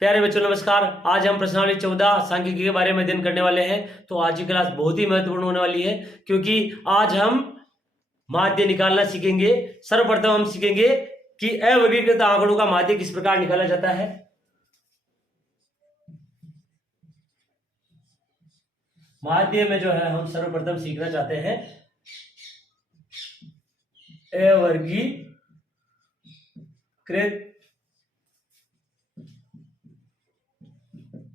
प्यारे बच्चों नमस्कार। आज हम प्रश्नावली 14 सांख्यिकी के बारे में अध्ययन करने वाले हैं। तो आज की क्लास बहुत ही महत्वपूर्ण होने वाली है क्योंकि आज हम माध्य निकालना सीखेंगे। सर्वप्रथम हम सीखेंगे कि अवर्गीकृत आंकड़ों का माध्य किस प्रकार निकाला जाता है। माध्य में जो है हम सर्वप्रथम सीखना चाहते हैं अवर्गीकृत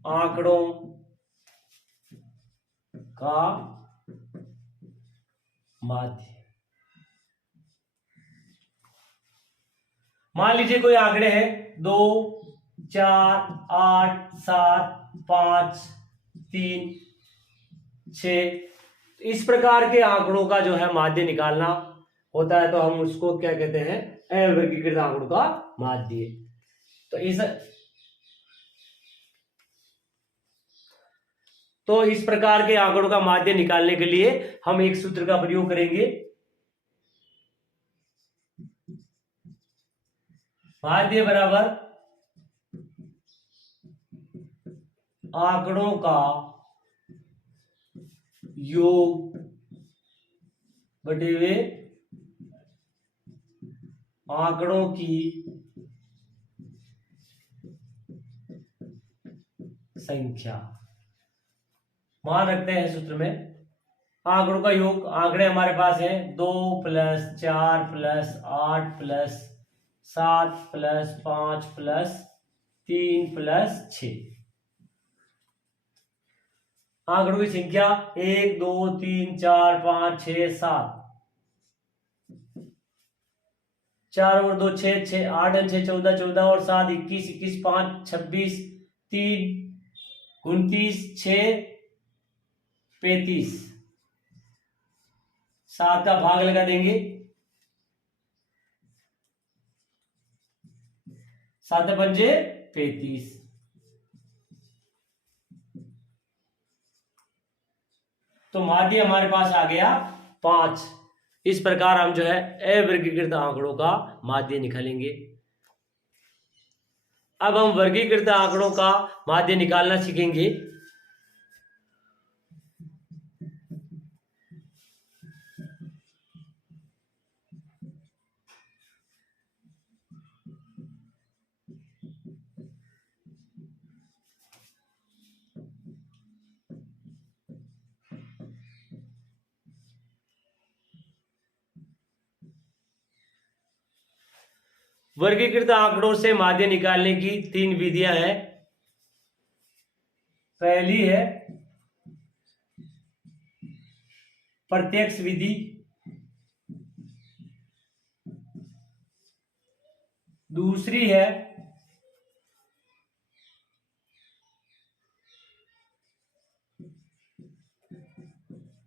आंकड़ों का माध्य। मान लीजिए कोई आंकड़े हैं 2, 4, 8, 7, 5, 3, 6। इस प्रकार के आंकड़ों का जो है माध्य निकालना होता है तो हम उसको क्या कहते हैं, अवर्गीकृत आंकड़ों का माध्य। तो इस प्रकार के आंकड़ों का माध्य निकालने के लिए हम एक सूत्र का प्रयोग करेंगे। माध्य बराबर आंकड़ों का योग बटे हुए आंकड़ों की संख्या। मान रखते हैं सूत्र में आंकड़ों का योग। आंकड़े हमारे पास है 2 + 4 + 8 + 7 + 5 + 3 + 6। आंकड़ों की संख्या 1 2 3 4 5 6 7। 4 और 2 6 6 8 और 6 14 14 और 7 21 21 5 26 3 29 6 35। 7 का भाग लगा देंगे। 7 पंजे 35। तो माध्य हमारे पास आ गया 5। इस प्रकार हम जो है अवर्गीकृत आंकड़ों का माध्य निकालेंगे। अब हम वर्गीकृत आंकड़ों का माध्य निकालना सीखेंगे। वर्गीकृत आंकड़ों से माध्य निकालने की 3 विधियां हैं। पहली है प्रत्यक्ष विधि, दूसरी है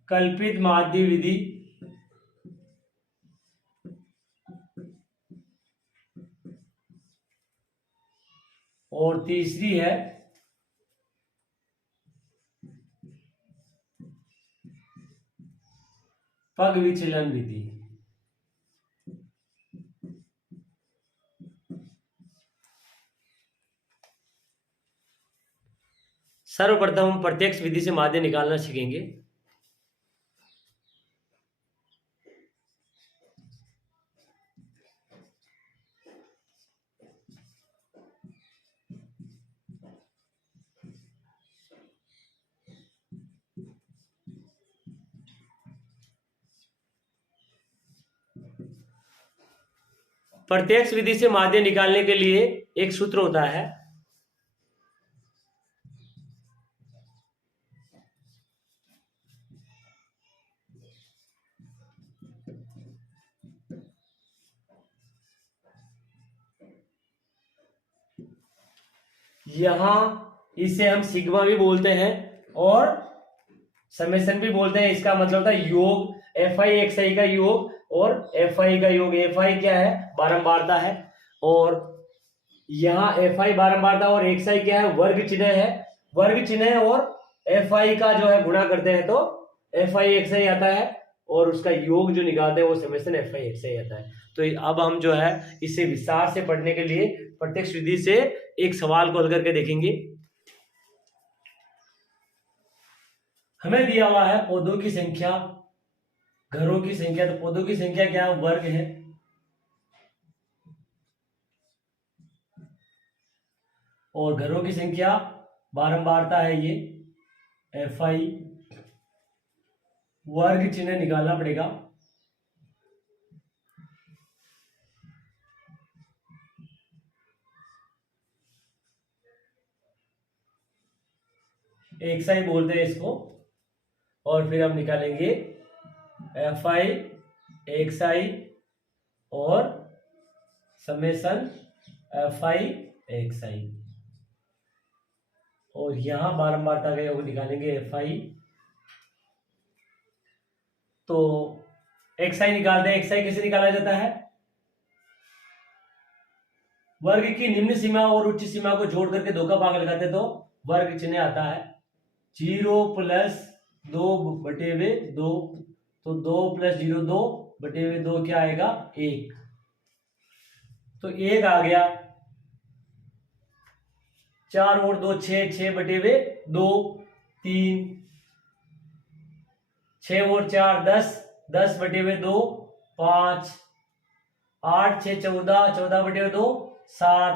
कल्पित माध्य विधि, और तीसरी है पग विचलन विधि। सर्वप्रथम हम प्रत्यक्ष विधि से माध्य निकालना सीखेंगे। प्रत्यक्ष विधि से माध्य निकालने के लिए एक सूत्र होता है। यहां इसे हम सिग्मा भी बोलते हैं और समेशन भी बोलते हैं। इसका मतलब होता है योग, Fi xi का योग और Fi का योग। Fi क्या है? बारंबारता है। और यहाँ Fi बारंबारता और xi क्या है? वर्ग चिन्ह है। वर्ग चिन्ह और Fi का जो है गुणा करते हैं तो Fi xi आता है। और उसका योग जो निकालते हैं वो समेशन एफ आई एक्स आई आता है। तो अब हम जो है इसे विस्तार से पढ़ने के लिए प्रत्यक्ष विधि से एक सवाल को हल करके देखेंगे। हमें दिया हुआ है पौधों की संख्या, घरों की संख्या। तो पौधों की संख्या क्या है, वर्ग है, और घरों की संख्या बारंबारता है ये एफ आई, वर्ग चिन्ह निकालना पड़ेगा। एक्स आई बोलते हैं इसको, और फिर हम निकालेंगे एफ आई एक्स आई और समेसन एफ आई एक्स आई, और यहां बारंबारता का योग निकालेंगे एफ आई। तो एक्स आई निकालते हैं। एक्स आई कैसे निकाला जाता है, वर्ग की निम्न सीमा और उच्च सीमा को जोड़ करके 2 का भाग लगाते तो वर्ग चिन्ह आता है। 0 + 2/2, तो 2 + 0 2/2 क्या आएगा, 1। तो 1 आ गया। 4 और 2 6, 6/2 3, 6 और 4 10, 10/2 5, 8 6 14, 14/2 7,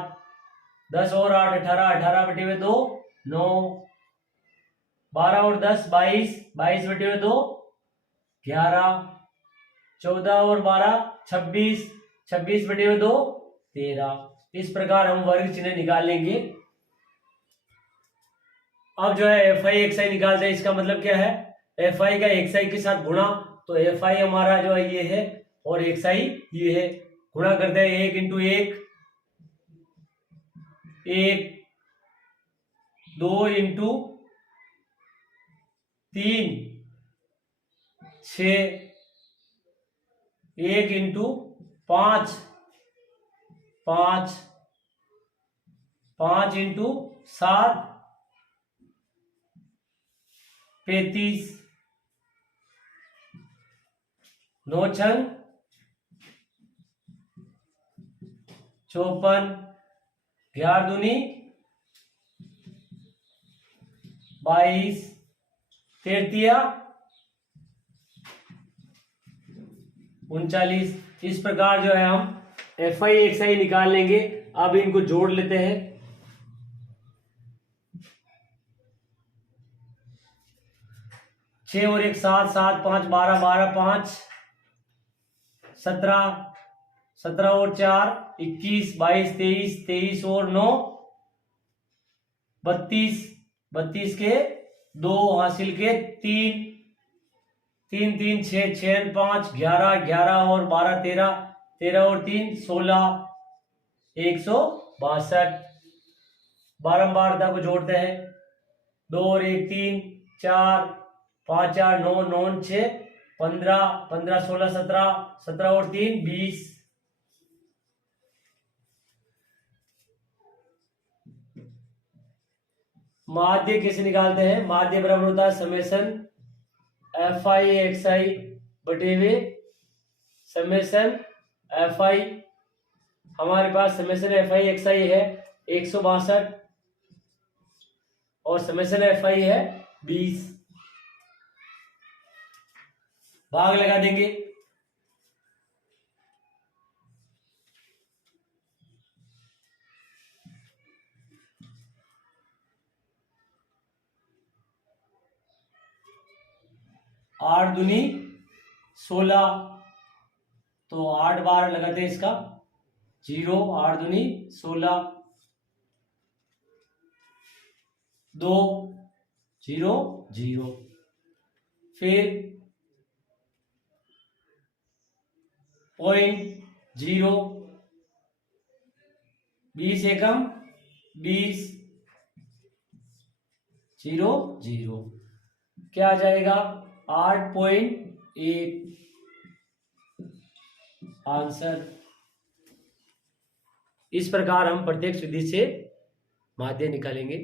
10 और 8 18, 18/2 9, 12 और 10 22, 22/2 11, 14 और 12 26, 26/2 13। इस प्रकार हम वर्ग चिन्ह निकाल लेंगे। अब जो है एफ आई एक्स आई निकालते हैं। इसका मतलब क्या है, एफ आई का एक्स आई के साथ गुणा, तो एफ आई हमारा जो है ये है और एक्स आई ये है। गुणा करते हैं 1 × 1 1, 2 × 3 6, 1 × 5 5, 5 × 7 35, 9 × 54, 11 दूनी 22, 33 39। इस प्रकार जो है हम एफ आई एक्स आई निकाल लेंगे। अब इनको जोड़ लेते हैं। 6 और 1 7, 7 5 12, 12 5 17, 17 और 4 21, 22 23, 23 और 9 32, 32 के 2 हासिल के 3, 3 3 6, 6 5 11, 11 और 12 13, 13 और 3 16, 162। बारंबारता को जोड़ते हैं। 2 और 1 3, 4 5 4 9 9 6 15, 15 16 17, 17 और 3 20। माध्य कैसे निकालते हैं, माध्य बराबर होता है समेशन एफ आई एक्स आई बटे वे समेशन एफ आई। हमारे पास समेशन एफ आई एक्स आई है 162 और समेशन एफ आई है 20। भाग लगा देंगे। आठ दूनी 16, तो 8 बार लगाते हैं इसका 0, 8 दूनी 16 2 0 0। फिर 0.0 20 एकम 20 0 0 क्या आ जाएगा 8.1 आंसर। इस प्रकार हम प्रत्यक्ष विधि से माध्य निकालेंगे।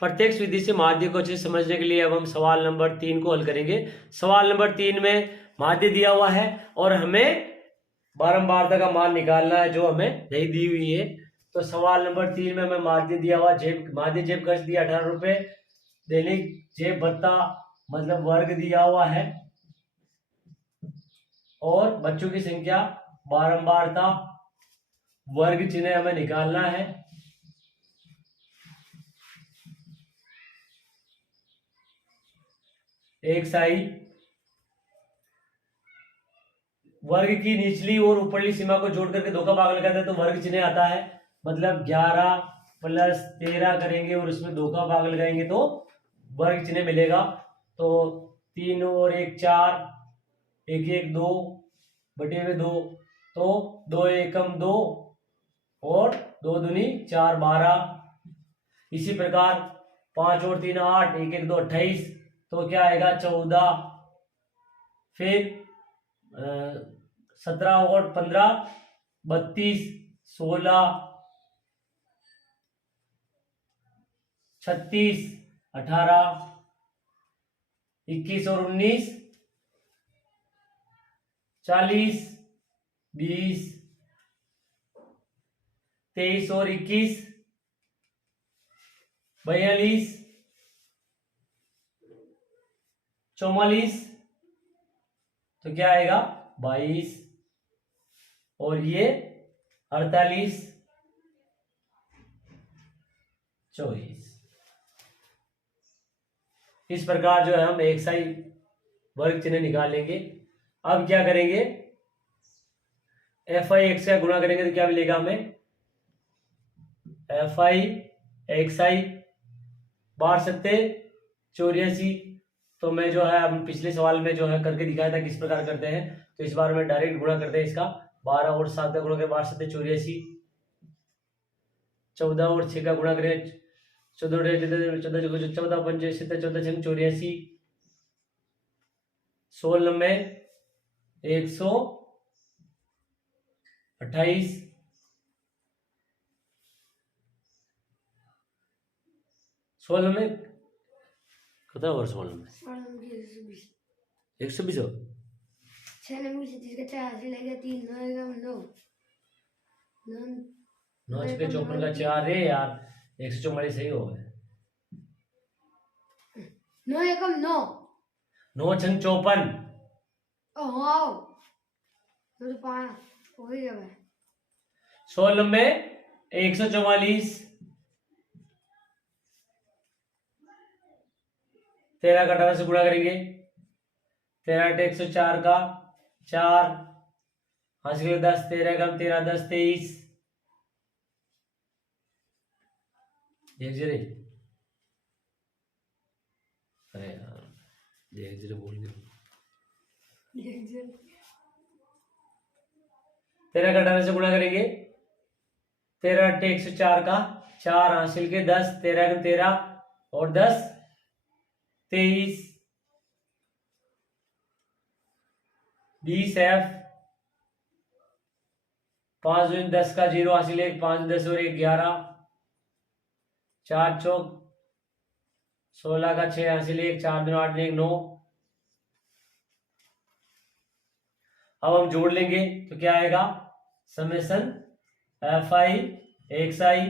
प्रत्यक्ष विधि से माध्य को अच्छे से समझने के लिए अब हम सवाल नंबर 3 को हल करेंगे। सवाल नंबर 3 में माध्य दिया हुआ है और हमें बारंबारता का मान निकालना है जो हमें नहीं दी हुई है। तो सवाल नंबर 3 में हमें माध्य दिया हुआ, माध्य जेब खर्च दिया 18 रुपए, दैनिक जेब भत्ता मतलब वर्ग दिया हुआ है और बच्चों की संख्या, बारंबारता, वर्ग चिन्ह हमें निकालना है। एक साई वर्ग की निचली और ऊपरली सीमा को जोड़ करके दो का भाग लगाते हैं तो वर्ग चिन्ह आता है, मतलब 11 प्लस 13 करेंगे और उसमें 2 का भाग लगाएंगे तो वर्ग चिन्ह मिलेगा। तो 3 और 1 4, 1 1 2 बटे में 2, तो 2 एकम 2 और 2 दूनी 4 12। इसी प्रकार 5 और 3 8, 1 1 2 28, तो क्या आएगा 14। फिर 17 और 15 32, 16 36 18, 21 और 19 40 20, 23 और 21 42 44, तो क्या आएगा 22 और ये 48 24। इस प्रकार जो है हम एक साई वर्ग चिन्ह निकाल लेंगे। अब क्या करेंगे, एफ आई एक्स का गुणा करेंगे तो क्या मिलेगा हमें, एफ आई एक्स आई 12×7 = 84। तो मैं जो है हम पिछले सवाल में जो है करके दिखाया था किस प्रकार करते हैं, तो इस बार में डायरेक्ट गुणा करते हैं इसका। 12 और 7 का गुणा करें 12×7 = 84, 14 और 6 का गुणा करें 14 14 14 5 7 14 6 84, 16 में 128, 16 में कितना और 16 में 120 हो 6 नंबर से 30 का 4 से लेकर 3 9 9 छक्के 54 का 4 रे यार 144 सही हो गए। 9 एकम 9 9 छंग 54, ओह तो 5 हो ही गया भाई। 16 में 144, 13 का 18 से गुणा करेंगे, 13 8 104 का 4, हासिल 10, 13 कम 13 10 23, देख जरे, अरे यार देख जरे बोल गया, 13 का 18 से गुणा करेंगे, 13 8 104 का 4, हासिल के 10, 13 कम 13 और 10 23, 20 एफ 5 दूनी 10 का 0, हासिल 1 5 10 और 1 11, 4 चौक 16 का 6, हासिल 1 4 दूनी 8 1 9। अब हम जोड़ लेंगे तो क्या आएगा, समेसन एफ आई एक्स आई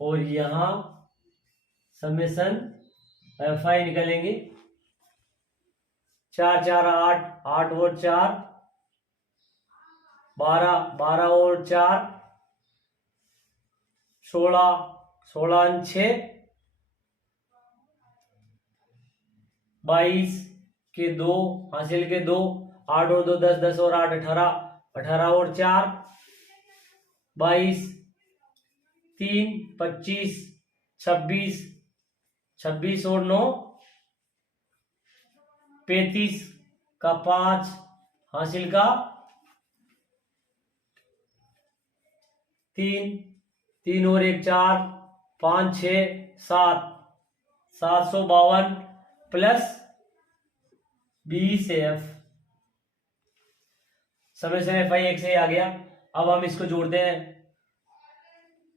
और यहां समेसन एफ आई निकालेंगे, 4 4 8 8 और 4 12 12 और 4 16 16 6 22 के 2, हासिल के 2, 8 और 2 10 10 और 8 18 18 और 4 22 3 25 26 26 और 9 35 का 5, हासिल का 3 3 और 1 4 5 6 7 752 प्लस 20 एफ, समय से एफ आई एक से ही आ गया। अब हम इसको जोड़ते हैं,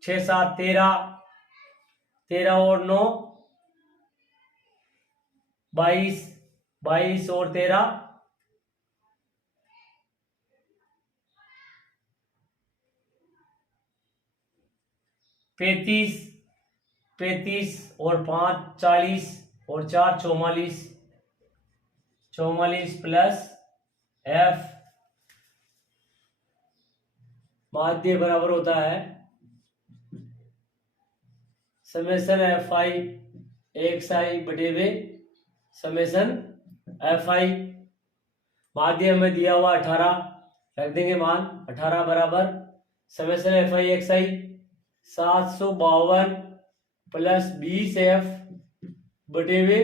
6 7 13 13 और 9 22, 22 और 13 35, 35 और 5 40 और 4 44, 44 प्लस एफ माध्य बराबर होता है समेसन एफ आई एक्स आई बटे वे समेसन एफ आई। माध्य हमें दिया हुआ 18, रख देंगे मान 18 बराबर summation f i x i 752 plus 20 f बटे वे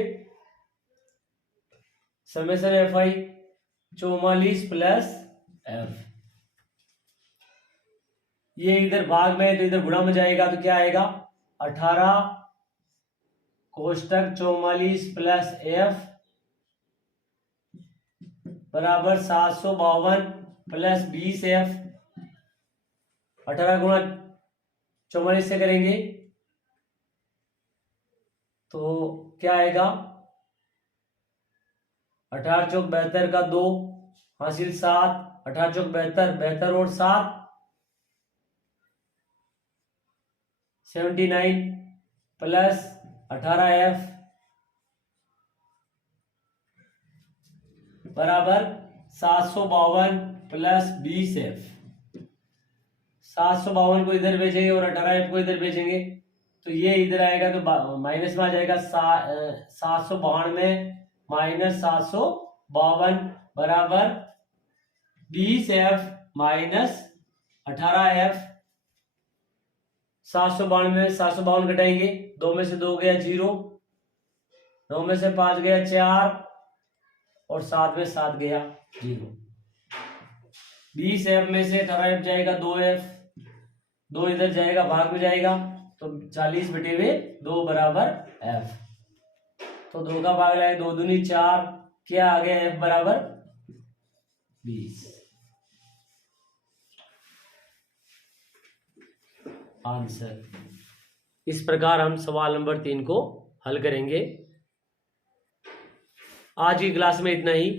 summation f i 44 plus f. ये इधर भाग में है तो इधर गुणा में जाएगा तो क्या आएगा 18 कोष्टक 44 प्लस एफ बराबर 752 प्लस 20 एफ। 18 गुणा 44 से करेंगे तो क्या आएगा 18 चौक 72 का 2 हासिल 7, 18 चौक 72, 72 और 7 79 प्लस 18 एफ बराबर 752 प्लस 20 एफ। 752 को इधर भेजेंगे और 18 एफ को इधर भेजेंगे तो ये इधर आएगा तो माइनस में आ जाएगा 792 माइनस 752 बराबर 20 एफ माइनस 18 एफ। 792 में 752 घटाएंगे 2 में से 2 गया 0, 9 में से 5 गया 4 और 7 में 7 गया 0। 20 एफ में से 18 एफ जाएगा 2 एफ, 2 इधर जाएगा भाग में जाएगा तो 40 बटे हुए 2 बराबर एफ। तो 2 का भाग लाए 2 दूनी 4, क्या आ गया एफ बराबर 20। आंसर। इस प्रकार हम सवाल नंबर 3 को हल करेंगे। आज की क्लास में इतना ही।